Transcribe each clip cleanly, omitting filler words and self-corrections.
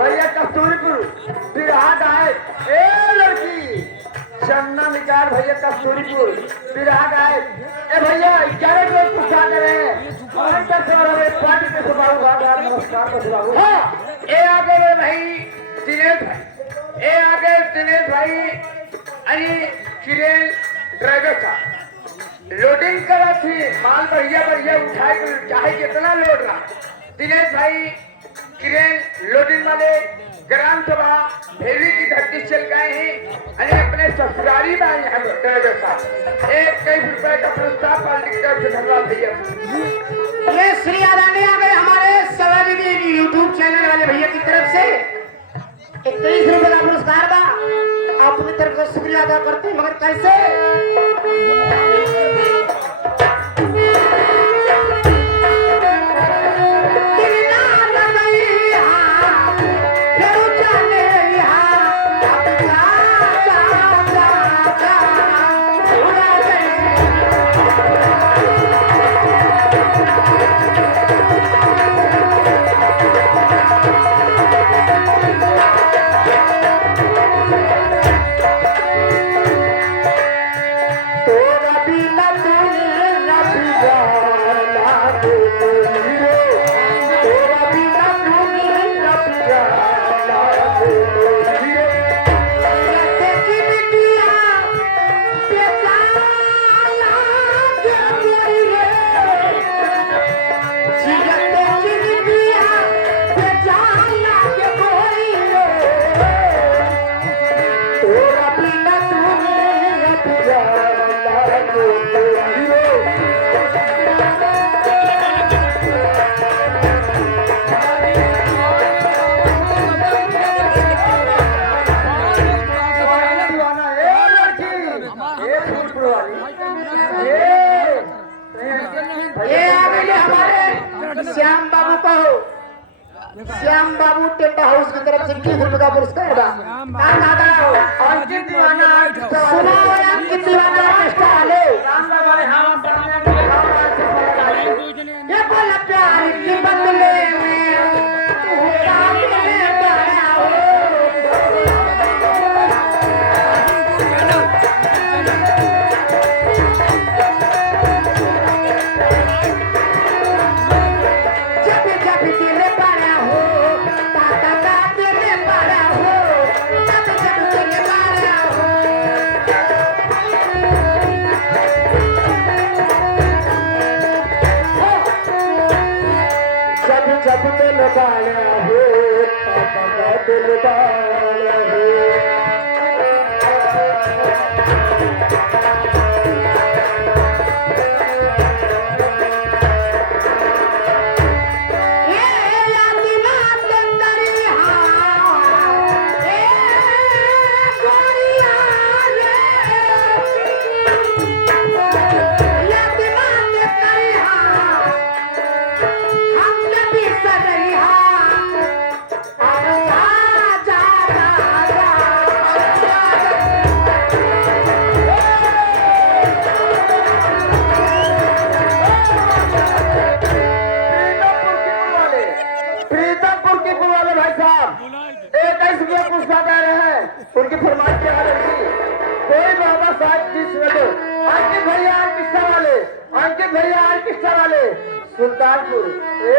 भैया कस्तूरीपुर बिरहाट आए। ए लड़की चन्ना निकाल भैया कस्तूरीपुर बिरहाट आए। ए भैया 11 लोग पूछा करे ए आगे भाई दिनेश भाई, ए आगे दिनेश भाई आणि किरेन ड्राइवर का लोडिंग करा थी माल बढ़िया बढ़िया उठाए चाहे कितना लोड रहा। दिनेश भाई किरेन लोडिंग वाले ग्राम सभा भेली की धरती चल गए हैं और अपने ससुरारी में आए हैं ड्राइवर साहब। 21 रुपए का पुरस्कार पार्टी की तरफ से धन्यवाद भैया। ये श्री आदानी आ गए हमारे सवारी यूट्यूब चैनल वाले भैया की तरफ से 21 रुपए का पुरस्कार बा। अपनी तरफ से शुक्रिया अदा करते हैं मगर कैसे श्याम बाबू टेंट हाउस की तरफ से 21 रुपए का पुरस्कार बा। अंकित दीवाना सुना अंकित दीवाना ऑर्केस्ट्रा वाले ये बोला प्यार की बदले में तू काम में बड़ा हो। जब दिल बाला हो पापा दिल बाला हो उनकी फरमाइश क्या रही कोई बाबा साहब जी सुन दो। अंकित भैया ऑर्केस्ट्रा वाले सुल्तानपुर ए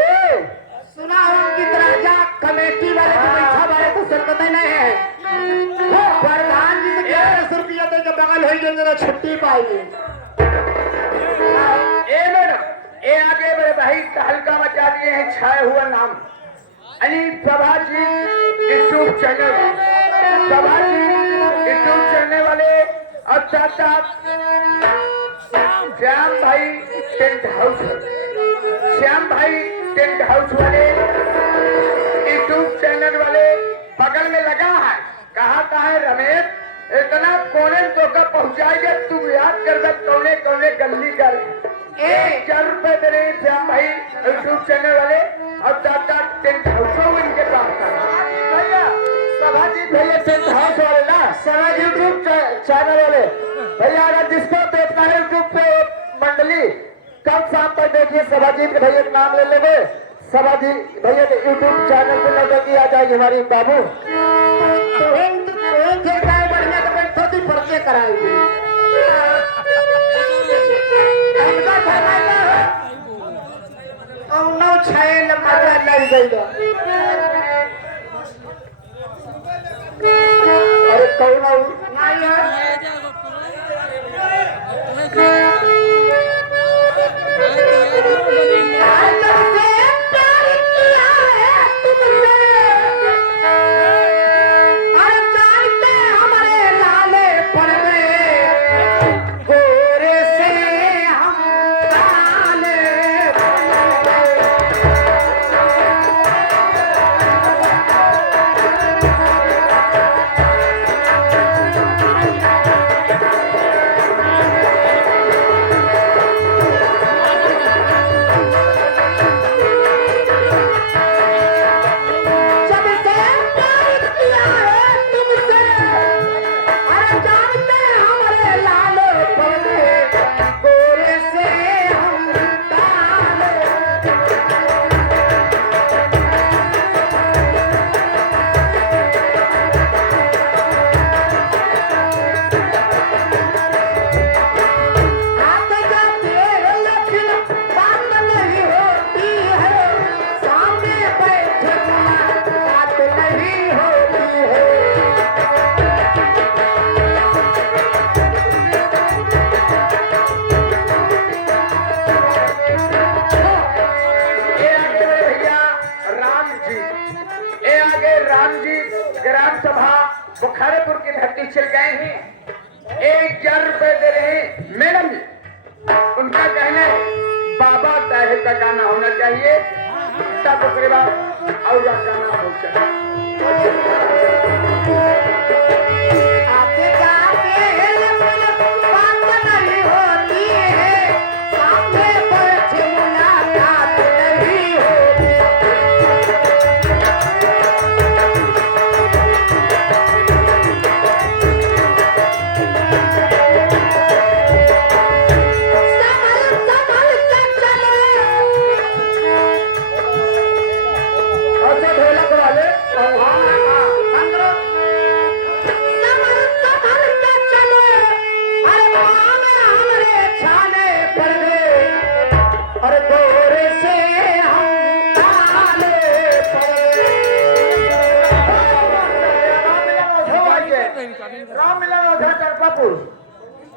सुना अंकित राजा कमेटी वाले जो बैठा वाले तो सरकते नहीं है प्रधान जी से 1100 रुपया दे के बगल हो जरा छुट्टी पाएगी। ए मैडम ए आगे मेरे भाई हल्का मचा दिए हैं छाया हुआ नाम Anil Prabha ji YouTube channel YouTube चलने वाले और साथ साथ श्याम भाई टेंट हाउस वाले यूट्यूब चैनल वाले बगल में लगा है। कहा है रमेश इतना कोने तो का पहुंचाएगा तू याद कर दे कौने कौने गली कर 4 रुपए दे रहे श्याम भाई यूट्यूब चैनल वाले और साथ साथ टेंट हाउस इनके पास भैया सभाजीत भैया टेंट हाउस वाले ना सभा यूट्यूब चैनल वाले भैया अगर जिसको देखना है यूट्यूब पे सभाजीत भैया का नाम ले लेंगे। सभाजी भैया के यूट्यूब चैनल पर नजर आ जाएगी हमारी बाबू बढ़िया तो छोटी पर्चे कराएगी अरे कौन ग्राम सभा बुखारपुर की धरती चल गए हैं। 1000 रुपए दे रहे हैं मैडम जी। उनका कहना है बाबा साहेब का गाना होना चाहिए तब उसके बाद और गाना हो चाहिए।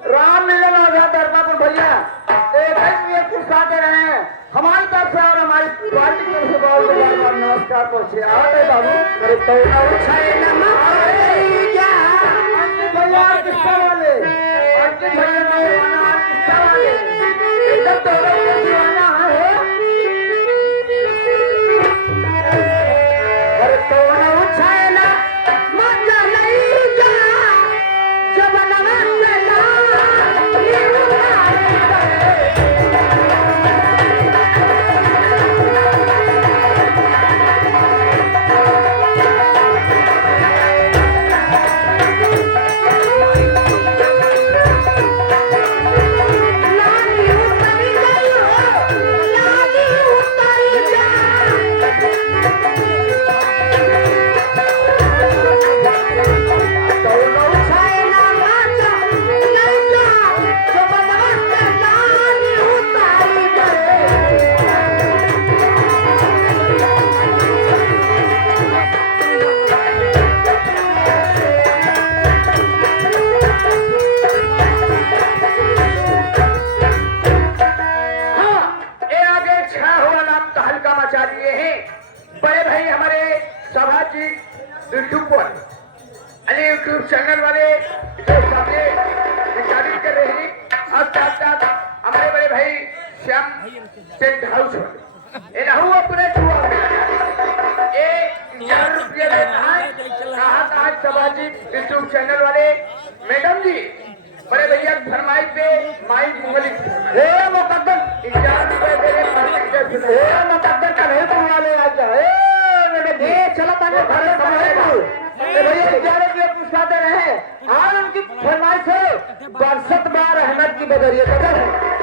राम मिलन दरबापुर भैया साथे रहे हैं हमारी तरफ से और हमारी पार्टी की तरफ से बहुत बहुत नमस्कार पहुंचे बाबू यूट्यूब चैनल वाले जो सामने रिकॉर्डिंग कर रहे हैं और साथ साथ हमारे बड़े भाई श्याम टेंट हाउस वाले ये रहू अपने जुआ में 1000 रुपये देना है। कहा आज सभाजी यूट्यूब चैनल वाले मैडम जी बड़े भैया फरमाइश पे माइक मुगलिक मुकद्दर 1000 रुपये दे रहे मुकद्दर का नहीं बुला ले आज चलो ताने घर भैया 11 रुपये पूछाते रहे और उनकी फरमाइश है बरसत बार अहमद की बदरिया